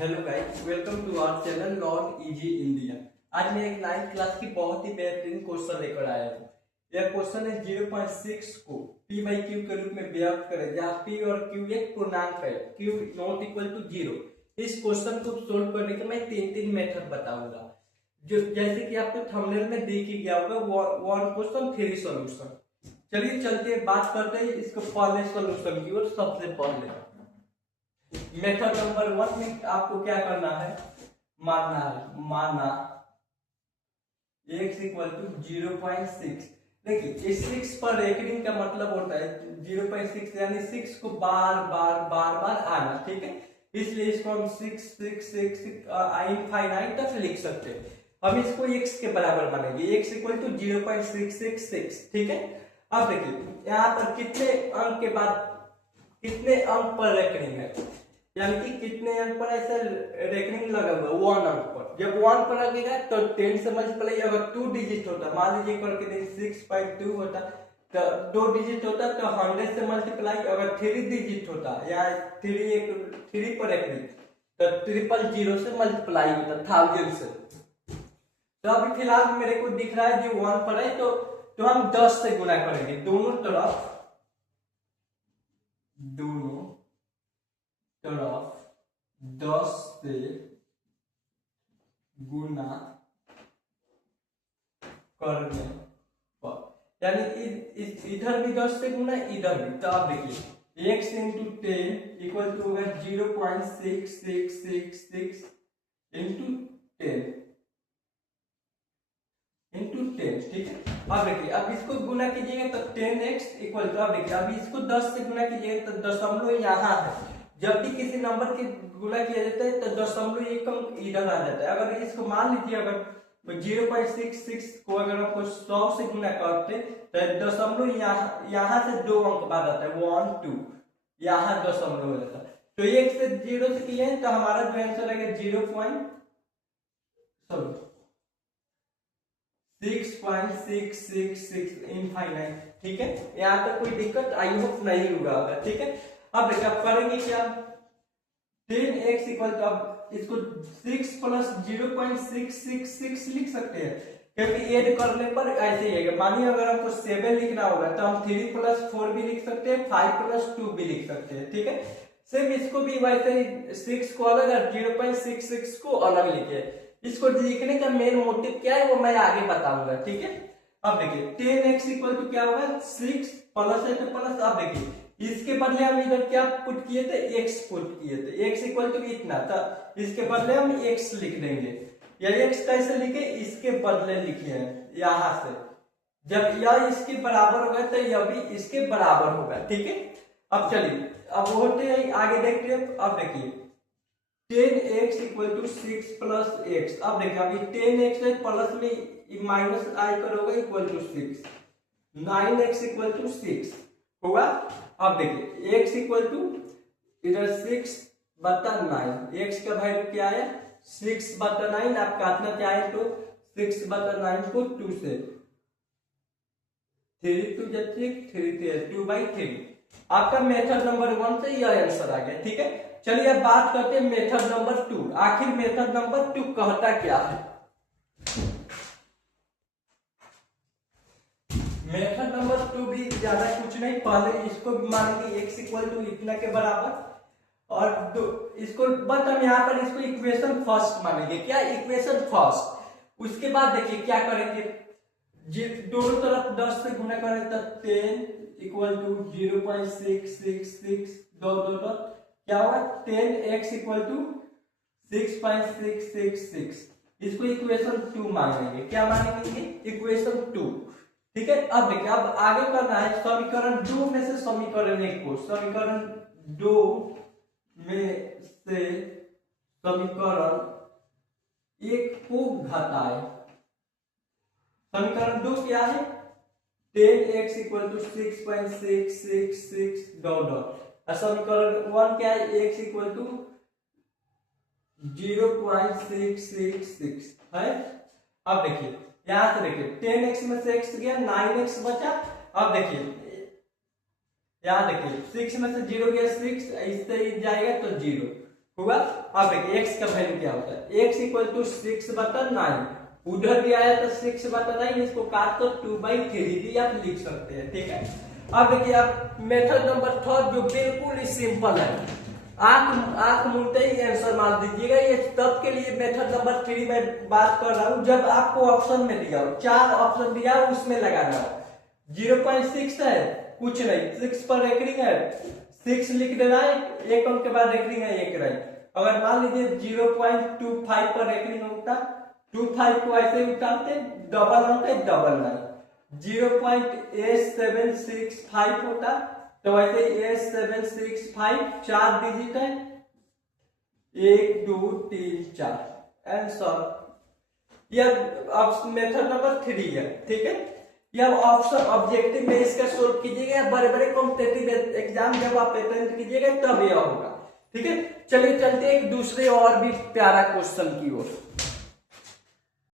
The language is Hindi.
Hello guys, welcome to our channel lawn easy India. आज मैं एक 9th क्लास की बहुत ही बेहतरीन क्वेश्चन लेकर आया हूँ। यह क्वेश्चन है 0.6 को p बाई क्यू के रूप में व्यक्त करें जहाँ p और q एक पूर्णांक है, q नॉट इक्वल टू 0। इस क्वेश्चन को सोल्व करने के मैं तीन मेथड बताऊंगा, जो जैसे कि आपको थंबनेल में देख ही गया होगा, वन क्वेश्चन 3 सॉल्यूशन। चलिए चलते हैं, बात करते हैं इसको पहले सॉल्यूशन की ओर। सबसे पहले मेथड नंबर 1 में आपको क्या करना है, माना x इक्वल टू 0.6। देखिए इस 6 पर रेकरिंग का मतलब होता है 0.6, यानी 6 को बार बार आना, ठीक है। इसलिए इसको हम 6 इनफाइनाइट तक लिख सकते हैं। हम इसको x के बराबर मानेंगे, x इक्वल टू 0.666, ठीक है। अब देखिए यहाँ पर कितने अंक के बाद कितने अंक पर रेकरिंग है, यानी कि कितने अंक पर ऐसा रेकरिंग लगा हुआ, 1 अंक पर। जब 1 पर लगेगा तो 10 से मल्टीप्लाई, अगर 2 डिजिट होता, मान लीजिए करके दें 6.2 होता तो 2 डिजिट होता तो 100 से मल्टीप्लाई, अगर 3 डिजिट होता या 3 पर रेकरिंग तो 000 से मल्टीप्लाई होता, 1000 से। तो अभी फिलहाल मेरे को दिख रहा है जो 1 पर है, तो हम 10 से गुना करेंगे, दोनों तरफ 10 से गुना करने पर, यानी इधर भी 10 से गुना, इधर भी। तो आप देखिए x इंटू 10 इक्वल टू होगा 0.6666 इंटू 10 इंटू 10, ठीक है। अब देखिए अब इसको गुना कीजिएगा तो 10x इक्वल टू, अब देखिए अभी इसको 10 से गुना कीजिएगा तो दशमलव यहाँ है। जब भी किसी नंबर के गुना किया जाता है तो दशमलव एक अंक इधर आ जाता है। अगर इसको मान लीजिए अगर 0.66 को अगर आपको 100 से गुना करते तो दशमलव यहाँ से 2 अंक बाद आता है, 1 2, यहाँ दशमलव हो जाता है। तो 1 से 0 से किए तो हमारा जो आंसर आएगा 6.666 इनफाइनाइट, ठीक है। यहाँ तक कोई दिक्कत आई होप नहीं हुआ होगा, ठीक है। अब देखिए आप करेंगे क्या, 10x इक्वल टू, अब इसको 6 प्लस 0.666 लिख सकते हैं, क्योंकि ऐड करने पर ऐसे ही है। मानिए अगर हमको 7 लिखना होगा तो हम 3 प्लस 4 भी लिख सकते हैं, 5 प्लस 2 भी लिख सकते हैं, ठीक है। सिर्फ इसको भी वैसे ही 6 को अलग और 0.66 को अलग लिखे। इसको लिखने का मेन मोटिव क्या है वो मैं आगे बताऊंगा, ठीक है। अब देखिए 10x इक्वल टू क्या होगा, 6 प्लस है तो प्लस। अब देखिए इसके बदले हम इधर क्या पुट किए थे, x पुट किए थे, x इक्वल टू इतना था, इसके बदले हम x लिख देंगे। या x कैसे लिखे, इसके बदले लिखे हैं यहां से। जब यह इसके बराबर होगा तो यह भी इसके बराबर होगा, ठीक है। अब चलिए अब होते हैं आगे देखते हैं। अब देखिए 10x equal to 6 plus x। अब देखिए अभी 10x है, प्लस में माइनस आई करोगे equal to 6, 9x equal to 6 होगा। अब देखिए x इक्वल टू इधर 6 बटा 9, x का वैल्यू क्या है 6 बटा 9। आप काटना चाहे तो 6 बटा 9 को 2 से, 3 2 6, 3 2/3। आपका मेथड नंबर 1 से यह आंसर आ गया, ठीक है। चलिए अब बात करते हैं मेथड नंबर 2। आखिर मेथड नंबर 2 कहता क्या है। मेथड नंबर 2 भी ज्यादा कुछ नहीं, पहले इसको मानेंगे x इक्वल टू इतना के बराबर, और इसको बट हम यहाँ पर इसको इक्वेशन फर्स्ट मानेंगे। क्या इक्वेशन फर्स्ट। उसके बाद देखिए क्या करेंगे, दोनों तरफ 10 से गुना करें तो 10 इक्वल टू 0.666 डॉट क्या होगा 10x इक्वल टू 6.666। इसको इक्वेशन 2 मानेंगे। क्या मानेंगे, इक्वेशन 2, ठीक है। अब देखिए अब आगे करना है समीकरण 2 में से समीकरण 1 को, समीकरण 2 में से समीकरण 1 को घटाए। समीकरण 2 क्या है, 10x इक्वल टू 6.666 डॉट। समीकरण 1 क्या है, x इक्वल टू 0.666 है। अब देखिए यहां से देखिए 10x में से x गया, 9x बचा। अब देखिए यहाँ देखिए 6 में से 0 गया 6, इससे जाएगा तो 0, हुआ। अब देखिए x का वैल्यू क्या होता है, x इक्वल टू 6/9, उधर भी आया तो 6/9, इसको काट तो 2/3 भी आप लिख सकते हैं, ठीक है। अब देखिए अब मेथड नंबर 3 जो बिल्कुल ही सिंपल है, आंख मूंदते ही आंसर मार दीजिएगा। ये तब के लिए मेथड नंबर 3 में बात कर रहा हूं जब आपको ऑप्शन में दिया हो, 4 ऑप्शन दिया हो उसमें लगाना हो। 0.6 है, कुछ नहीं, 6 पर रेकरिंग है, 6 लिख देना है, एक अंक के बाद रेकरिंग है 1 रही। अगर मान लीजिए 0.25 पर रेकरिंग होता, 25 को ऐसे उठाते, डबल अंक है, डबल नहीं। 0.8765 होता तो वैसे 8765 4 डिजिट है, 1 2 3 4 आंसर। यह मेथड नंबर 3 है, ठीक है। यह ऑप्शन ऑब्जेक्टिव में इसका सोल्व कीजिएगा, बड़े बड़े कॉम्पिटिटिव एग्जाम जब आप अटेंड कीजिएगा तब यह होगा, ठीक है। चलिए चलते एक दूसरे और भी प्यारा क्वेश्चन की ओर।